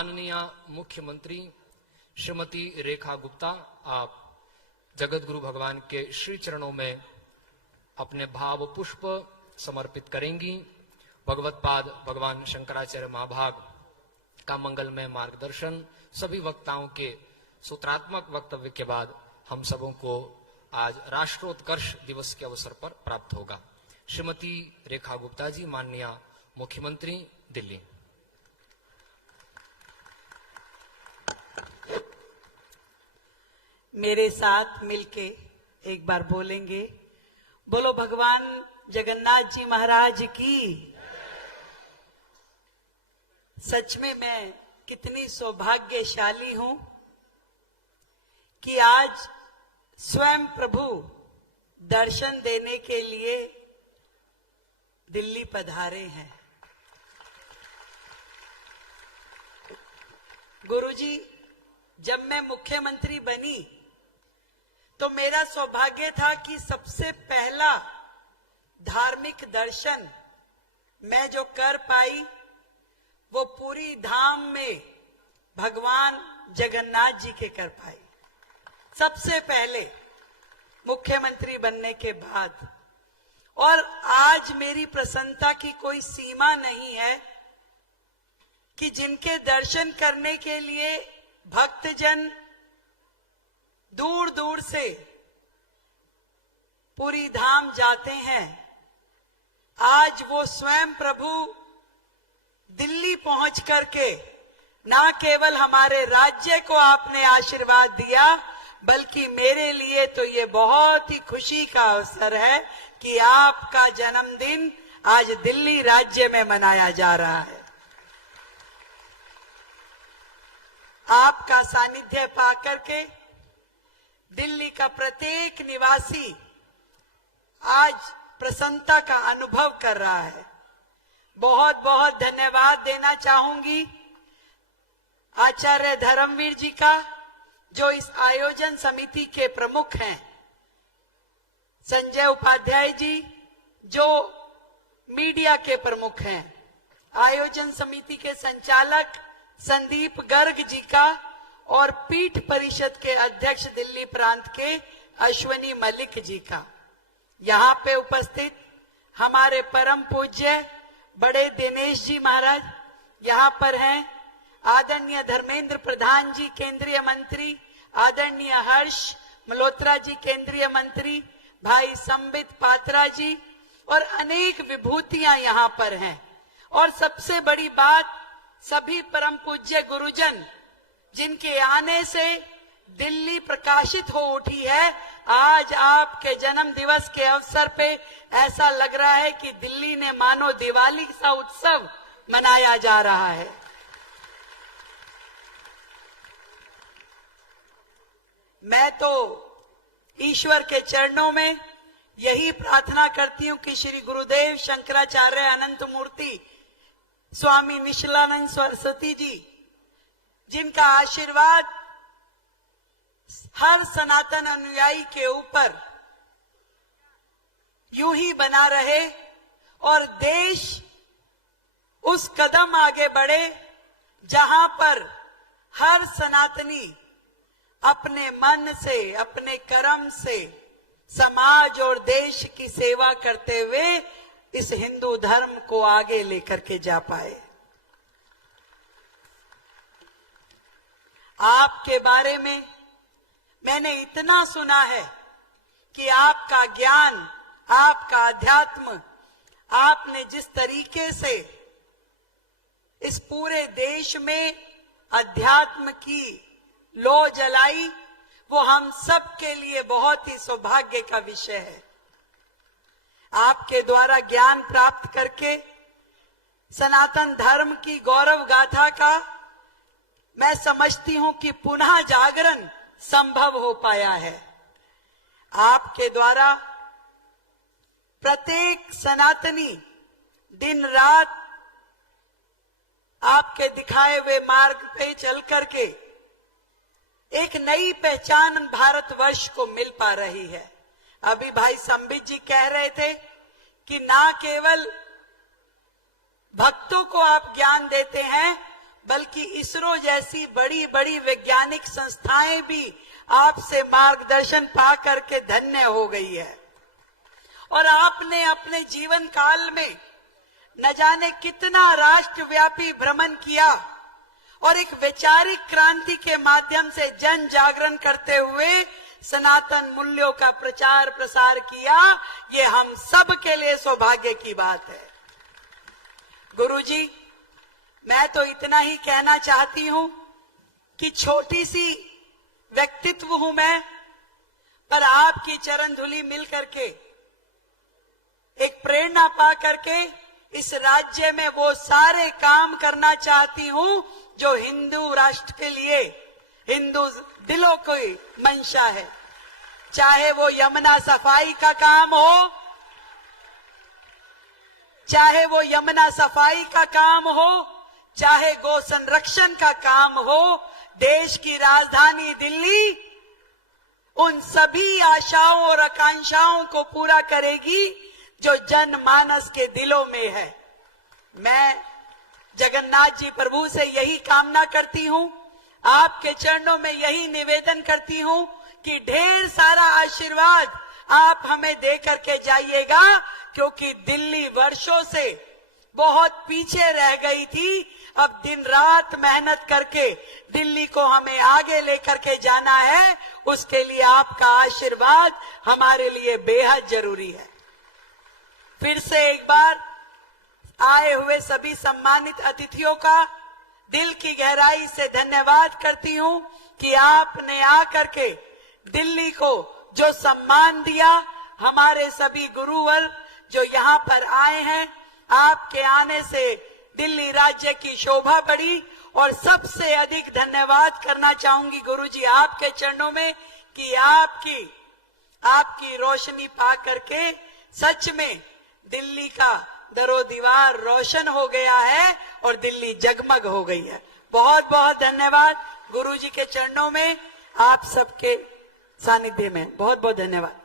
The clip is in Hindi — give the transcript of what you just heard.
माननीय मुख्यमंत्री श्रीमती रेखा गुप्ता, आप जगत गुरु भगवान के श्री चरणों में अपने भाव पुष्प समर्पित करेंगी। भगवत पाद भगवान शंकराचार्य महाभाग का मंगलमय मार्गदर्शन सभी वक्ताओं के सूत्रात्मक वक्तव्य के बाद हम सबों को आज राष्ट्रोत्कर्ष दिवस के अवसर पर प्राप्त होगा। श्रीमती रेखा गुप्ता जी, माननीय मुख्यमंत्री, दिल्ली। मेरे साथ मिलके एक बार बोलेंगे, बोलो भगवान जगन्नाथ जी महाराज की। सच में मैं कितनी सौभाग्यशाली हूं कि आज स्वयं प्रभु दर्शन देने के लिए दिल्ली पधारे हैं। गुरुजी, जब मैं मुख्यमंत्री बनी तो मेरा सौभाग्य था कि सबसे पहला धार्मिक दर्शन मैं जो कर पाई वो पूरी धाम में भगवान जगन्नाथ जी के कर पाई, सबसे पहले मुख्यमंत्री बनने के बाद। और आज मेरी प्रसन्नता की कोई सीमा नहीं है कि जिनके दर्शन करने के लिए भक्तजन दूर दूर से पूरी धाम जाते हैं, आज वो स्वयं प्रभु दिल्ली पहुंच करके ना केवल हमारे राज्य को आपने आशीर्वाद दिया, बल्कि मेरे लिए तो ये बहुत ही खुशी का अवसर है कि आपका जन्मदिन आज दिल्ली राज्य में मनाया जा रहा है। आपका सानिध्य पा करके दिल्ली का प्रत्येक निवासी आज प्रसन्नता का अनुभव कर रहा है। बहुत बहुत धन्यवाद देना चाहूंगी आचार्य धर्मवीर जी का, जो इस आयोजन समिति के प्रमुख हैं, संजय उपाध्याय जी जो मीडिया के प्रमुख हैं, आयोजन समिति के संचालक संदीप गर्ग जी का, और पीठ परिषद के अध्यक्ष दिल्ली प्रांत के अश्वनी मलिक जी का। यहाँ पे उपस्थित हमारे परम पूज्य बड़े दिनेश जी महाराज यहाँ पर हैं, आदरणीय धर्मेंद्र प्रधान जी केंद्रीय मंत्री, आदरणीय हर्ष मल्होत्रा जी केंद्रीय मंत्री, भाई संबित पात्रा जी, और अनेक विभूतियां यहाँ पर हैं। और सबसे बड़ी बात, सभी परम पूज्य गुरुजन जिनके आने से दिल्ली प्रकाशित हो उठी है। आज आपके जन्म दिवस के अवसर पे ऐसा लग रहा है कि दिल्ली ने मानो दिवाली सा उत्सव मनाया जा रहा है। मैं तो ईश्वर के चरणों में यही प्रार्थना करती हूँ कि श्री गुरुदेव शंकराचार्य अनंत मूर्ति स्वामी निश्चलानंद सरस्वती जी, जिनका आशीर्वाद हर सनातन अनुयायी के ऊपर यूं ही बना रहे और देश उस कदम आगे बढ़े जहां पर हर सनातनी अपने मन से, अपने कर्म से समाज और देश की सेवा करते हुए इस हिंदू धर्म को आगे लेकर के जा पाए। आपके बारे में मैंने इतना सुना है कि आपका ज्ञान, आपका अध्यात्म, आपने जिस तरीके से इस पूरे देश में अध्यात्म की लौ जलाई, वो हम सब के लिए बहुत ही सौभाग्य का विषय है। आपके द्वारा ज्ञान प्राप्त करके सनातन धर्म की गौरव गाथा का मैं समझती हूं कि पुनः जागरण संभव हो पाया है। आपके द्वारा प्रत्येक सनातनी दिन रात आपके दिखाए हुए मार्ग पे चल करके एक नई पहचान भारतवर्ष को मिल पा रही है। अभी भाई संबित जी कह रहे थे कि ना केवल भक्तों को आप ज्ञान देते हैं, बल्कि इसरो जैसी बड़ी बड़ी वैज्ञानिक संस्थाएं भी आपसे मार्गदर्शन पा करके धन्य हो गई है। और आपने अपने जीवन काल में न जाने कितना राष्ट्रव्यापी भ्रमण किया और एक वैचारिक क्रांति के माध्यम से जन जागरण करते हुए सनातन मूल्यों का प्रचार प्रसार किया। ये हम सब के लिए सौभाग्य की बात है। गुरुजी, मैं तो इतना ही कहना चाहती हूं कि छोटी सी व्यक्तित्व हूं मैं, पर आपकी चरण धूलि मिल करके एक प्रेरणा पा करके इस राज्य में वो सारे काम करना चाहती हूं जो हिंदू राष्ट्र के लिए, हिंदू दिलों की मंशा है। चाहे वो यमुना सफाई का काम हो, चाहे वो यमुना सफाई का काम हो, चाहे गो संरक्षण का काम हो, देश की राजधानी दिल्ली उन सभी आशाओं और आकांक्षाओं को पूरा करेगी जो जनमानस के दिलों में है। मैं जगन्नाथ जी प्रभु से यही कामना करती हूं, आपके चरणों में यही निवेदन करती हूं कि ढेर सारा आशीर्वाद आप हमें दे करके जाइएगा, क्योंकि दिल्ली वर्षों से बहुत पीछे रह गई थी। अब दिन रात मेहनत करके दिल्ली को हमें आगे लेकर के जाना है। उसके लिए आपका आशीर्वाद हमारे लिए बेहद जरूरी है। फिर से एक बार आए हुए सभी सम्मानित अतिथियों का दिल की गहराई से धन्यवाद करती हूं कि आपने आकर के दिल्ली को जो सम्मान दिया, हमारे सभी गुरुवर जो यहाँ पर आए हैं, आपके आने से दिल्ली राज्य की शोभा बढ़ी। और सबसे अधिक धन्यवाद करना चाहूंगी गुरुजी आपके चरणों में कि आपकी रोशनी पा करके सच में दिल्ली का दरो दीवार रोशन हो गया है और दिल्ली जगमग हो गई है। बहुत बहुत धन्यवाद गुरुजी के चरणों में, आप सबके सानिध्य में बहुत बहुत धन्यवाद।